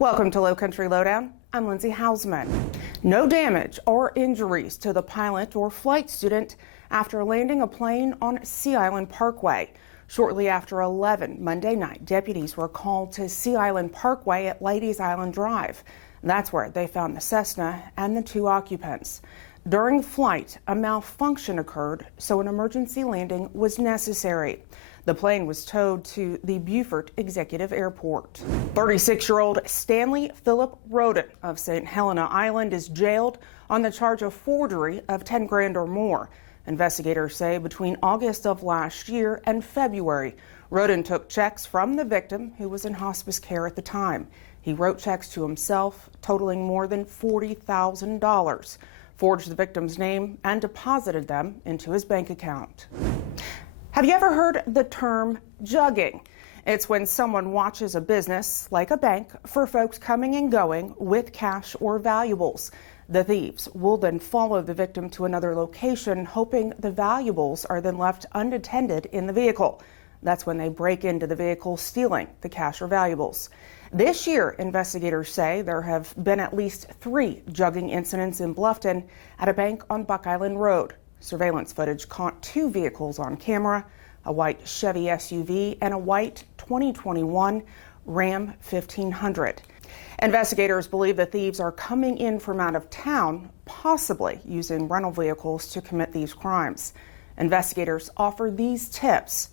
Welcome to Lowcountry Lowdown. I'm Lindsay Hausman. No damage or injuries to the pilot or flight student after landing a plane on Sea Island Parkway. Shortly after 11 Monday night, deputies were called to Sea Island Parkway at Ladies Island Drive. That's where they found the Cessna and the two occupants. During flight, a malfunction occurred, so an emergency landing was necessary. The plane was towed to the Beaufort Executive Airport. 36-year-old Stanley Philip Roden of St. Helena Island is jailed on the charge of forgery of 10 grand or more. Investigators say between August of last year and February, Roden took checks from the victim, who was in hospice care at the time. He wrote checks to himself totaling more than $40,000, forged the victim's name, and deposited them into his bank account. Have you ever heard the term jugging? It's when someone watches a business, like a bank, for folks coming and going with cash or valuables. The thieves will then follow the victim to another location, hoping the valuables are then left unattended in the vehicle. That's when they break into the vehicle, stealing the cash or valuables. This year, investigators say there have been at least 3 jugging incidents in Bluffton at a bank on Buck Island Road. Surveillance footage caught 2 vehicles on camera, a white Chevy SUV and a white 2021 Ram 1500. Investigators believe the thieves are coming in from out of town, possibly using rental vehicles to commit these crimes. Investigators offer these tips.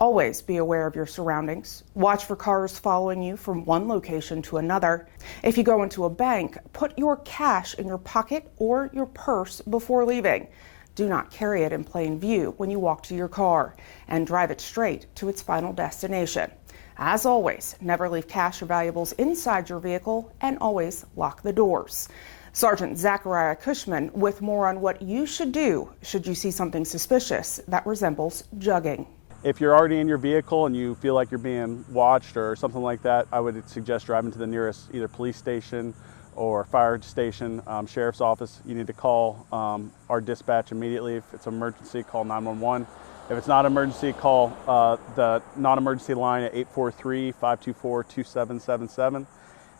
Always be aware of your surroundings. Watch for cars following you from one location to another. If you go into a bank, put your cash in your pocket or your purse before leaving. Do not carry it in plain view when you walk to your car, and drive it straight to its final destination. As always, never leave cash or valuables inside your vehicle, and always lock the doors. Sergeant Zachariah Cushman with more on what you should do should you see something suspicious that resembles jugging. If you're already in your vehicle and you feel like you're being watched or something like that, I would suggest driving to the nearest either police station or fire station, sheriff's office. You need to call our dispatch immediately. If it's an emergency, call 911. If it's not an emergency, call the non-emergency line at 843-524-2777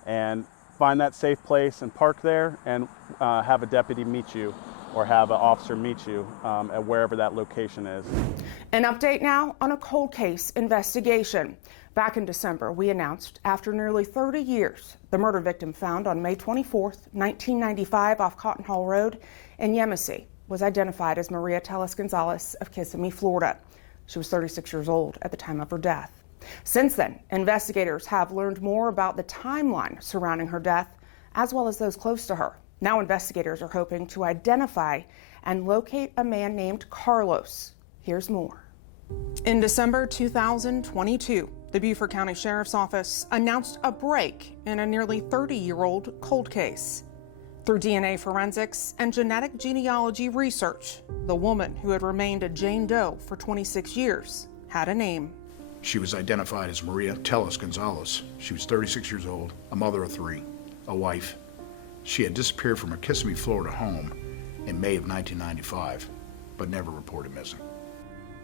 and find that safe place and park there, and have a deputy meet you or have an officer meet you at wherever that location is. An update now on a cold case investigation. Back in December, we announced after nearly 30 years, the murder victim found on May 24th, 1995 off Cotton Hall Road in Yemassee was identified as Maria Teles Gonzalez of Kissimmee, Florida. She was 36 years old at the time of her death. Since then, investigators have learned more about the timeline surrounding her death, as well as those close to her. Now investigators are hoping to identify and locate a man named Carlos. Here's more. In December 2022, the Beaufort County Sheriff's Office announced a break in a nearly 30-year-old cold case. Through DNA forensics and genetic genealogy research, the woman who had remained a Jane Doe for 26 years had a name. She was identified as Maria Teles Gonzalez. She was 36 years old, a mother of 3, a wife. She had disappeared from her Kissimmee, Florida home in May of 1995, but never reported missing.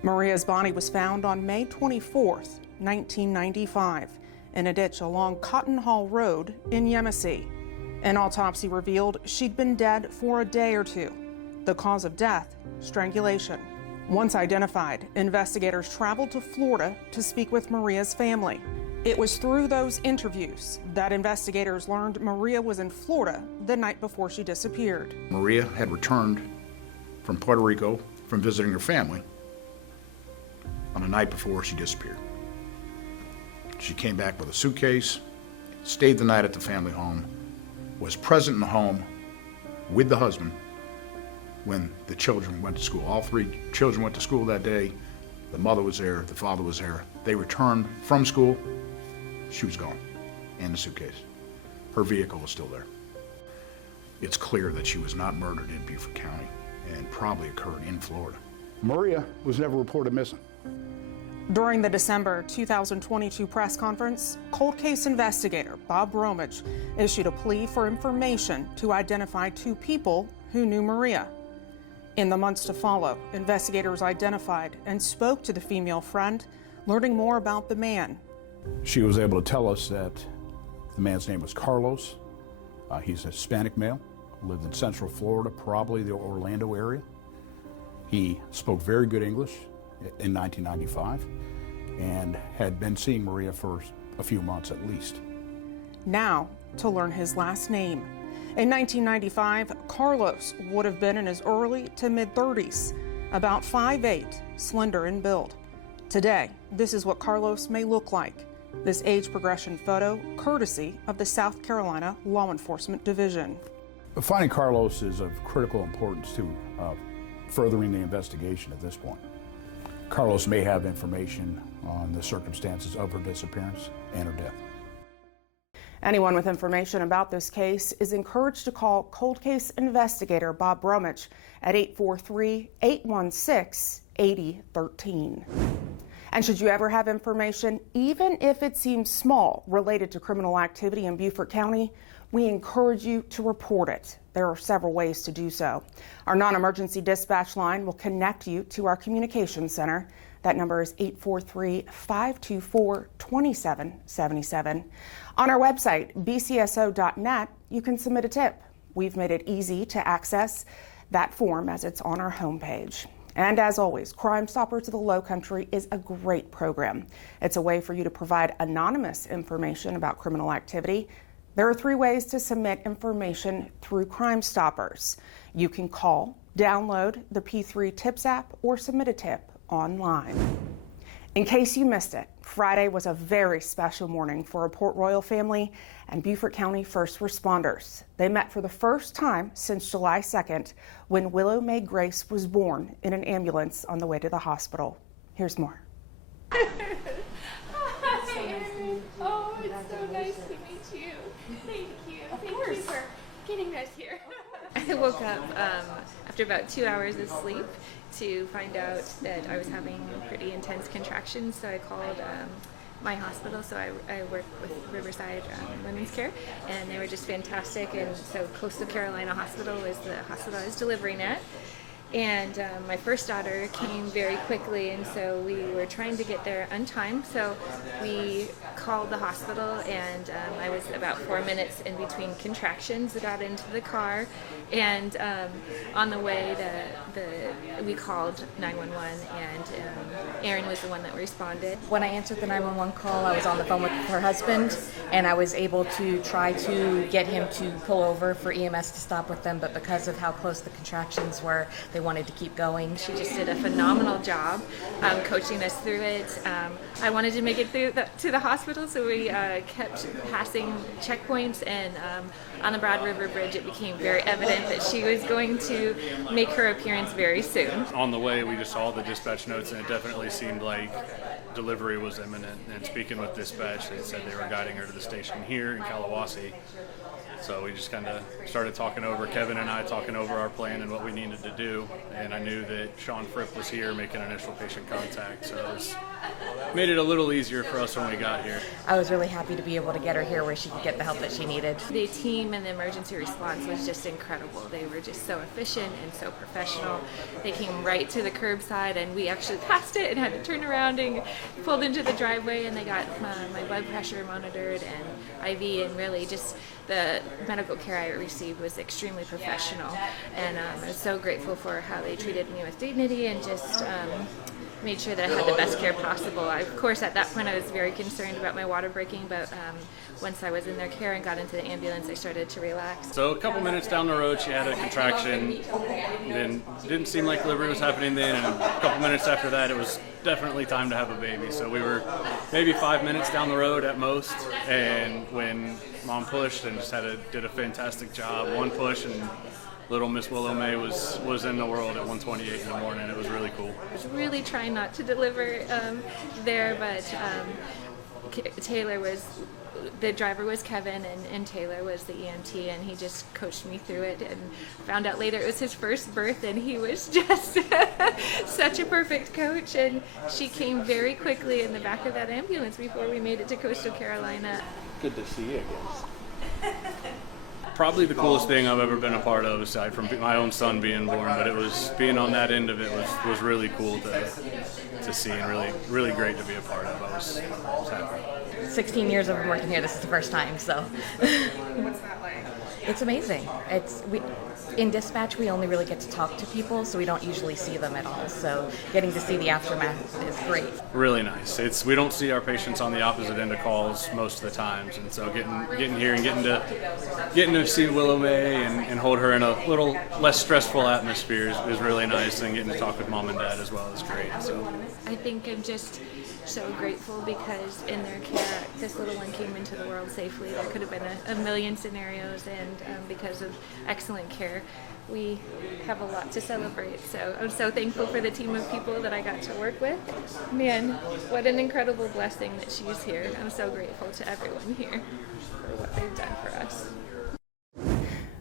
Maria's body was found on May 24th, 1995, in a ditch along Cotton Hall Road in Yemassee. An autopsy revealed she'd been dead for a day or 2. The cause of death, strangulation. Once identified, investigators traveled to Florida to speak with Maria's family. It was through those interviews that investigators learned Maria was in Florida the night before she disappeared. Maria had returned from Puerto Rico from visiting her family on the night before she disappeared. She came back with a suitcase, stayed the night at the family home, was present in the home with the husband when the children went to school. All 3 children went to school that day. The mother was there, the father was there. They returned from school. She was gone, and the suitcase. Her vehicle was still there. It's clear that she was not murdered in Beaufort County and probably occurred in Florida. Maria was never reported missing. During the December 2022 press conference, cold case investigator Bob Bromage issued a plea for information to identify 2 people who knew Maria. In the months to follow, investigators identified and spoke to the female friend, learning more about the man. She was able to tell us that The man's name was Carlos. He's a Hispanic male, lived in Central Florida, probably the Orlando area. He spoke very good English in 1995 and had been seeing Maria for a few months at least. Now, to learn his last name. In 1995, Carlos would have been in his early to mid-30s, about 5'8", slender in build. Today, this is what Carlos may look like. This age progression photo, courtesy of the South Carolina Law Enforcement Division. Finding Carlos is of critical importance to furthering the investigation at this point. Carlos may have information on the circumstances of her disappearance and her death. Anyone with information about this case is encouraged to call cold case investigator Bob Bromwich at 843-816-8013. And should you ever have information, even if it seems small, related to criminal activity in Beaufort County, we encourage you to report it. There are several ways to do so. Our non-emergency dispatch line will connect you to our communications center. That number is 843-524-2777. On our website, bcso.net, you can submit a tip. We've made it easy to access that form as it's on our homepage. And as always, Crime Stoppers of the Lowcountry is a great program. It's a way for you to provide anonymous information about criminal activity. There are 3 ways to submit information through Crime Stoppers. You can call, download the P3 Tips app, or submit a tip online. In case you missed it, Friday was a very special morning for a Port Royal family and Beaufort County first responders. They met for the first time since July 2nd when Willow Mae Grace was born in an ambulance on the way to the hospital. Here's more. Hi, Erin. Oh, it's so nice to meet you. Thank you. Thank you for getting us here. I woke up after about 2 hours of sleep to find out that I was having pretty intense contractions, so I called my hospital. So I work with Riverside Women's Care, and they were just fantastic. And so Coastal Carolina Hospital is the hospital I was delivering at. And my first daughter came very quickly, and so we were trying to get there on time. So we called the hospital, and I was about 4 minutes in between contractions. I got into the car, and on the way, we called 911, and Erin was the one that responded. When I answered the 911 call, I was on the phone with her husband, and I was able to try to get him to pull over for EMS to stop with them, but because of how close the contractions were, they wanted to keep going. She just did a phenomenal job coaching us through it. I wanted to make it through to the hospital, so we kept passing checkpoints, and on the Broad River Bridge it became very evident that she was going to make her appearance very soon. On the way, we just saw the dispatch notes, and it definitely seemed like delivery was imminent. And speaking with dispatch, they said they were guiding her to the station here in Kalawasi. So we just kind of started talking over, Kevin and I talking over our plan and what we needed to do. And I knew that Sean Fripp was here making initial patient contact. So it made it a little easier for us when we got here. I was really happy to be able to get her here where she could get the help that she needed. The team and the emergency response was just incredible. They were just so efficient and so professional. They came right to the curbside, and we actually passed it and had to turn around and pulled into the driveway, and they got my blood pressure monitored and IV, and really just the medical care I received was extremely professional. And I was so grateful for how they treated me with dignity and just made sure that I had the best care possible. Of course, at that point I was very concerned about my water breaking, but once I was in their care and got into the ambulance, I started to relax. So a couple minutes down the road, she had a contraction. Then didn't seem like delivery was happening then, and a couple minutes after that, it was definitely time to have a baby. So we were maybe 5 minutes down the road at most, and when Mom pushed and just did a fantastic job. One push, and little Miss Willow Mae was in the world at 1:28 in the morning. It was really cool. I was really trying not to deliver there, but the driver was Kevin, and Taylor was the EMT, and he just coached me through it, and found out later it was his first birth, and he was just such a perfect coach, and she came very quickly in the back of that ambulance before we made it to Coastal Carolina. Good to see you again. Probably the coolest thing I've ever been a part of, aside from my own son being born, but it was being on that end of it was really cool to to see and really great to be a part of. I was happy. 16 years of working here, this is the first time, so. What's that like? It's amazing. In dispatch, we only really get to talk to people, so we don't usually see them at all. So getting to see the aftermath is great. Really nice. We don't see our patients on the opposite end of calls most of the times, and so getting here and getting to see Willow Mae and hold her in a little less stressful atmosphere is really nice, and getting to talk with mom and dad as well is great. So I think I'm just so grateful because in their care, this little one came into the world safely. There could have been a million scenarios, and because of excellent care, we have a lot to celebrate. So I'm so thankful for the team of people that I got to work with. Man, what an incredible blessing that she's here. I'm so grateful to everyone here for what they've done for us.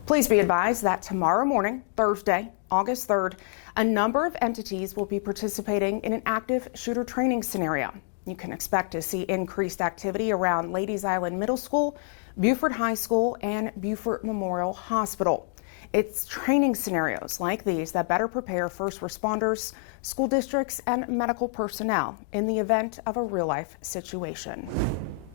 Please be advised that tomorrow morning, Thursday, August 3rd, a number of entities will be participating in an active shooter training scenario. You can expect to see increased activity around Ladies Island Middle School, Beaufort High School, and Beaufort Memorial Hospital. It's training scenarios like these that better prepare first responders, school districts, and medical personnel in the event of a real-life situation.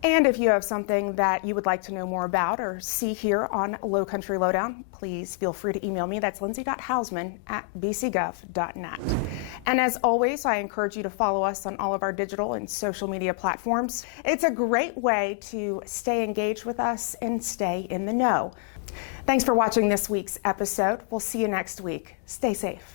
And if you have something that you would like to know more about or see here on Lowcountry Lowdown, please feel free to email me. That's lindsay.hausman@bcgov.net. And as always, I encourage you to follow us on all of our digital and social media platforms. It's a great way to stay engaged with us and stay in the know. Thanks for watching this week's episode. We'll see you next week. Stay safe.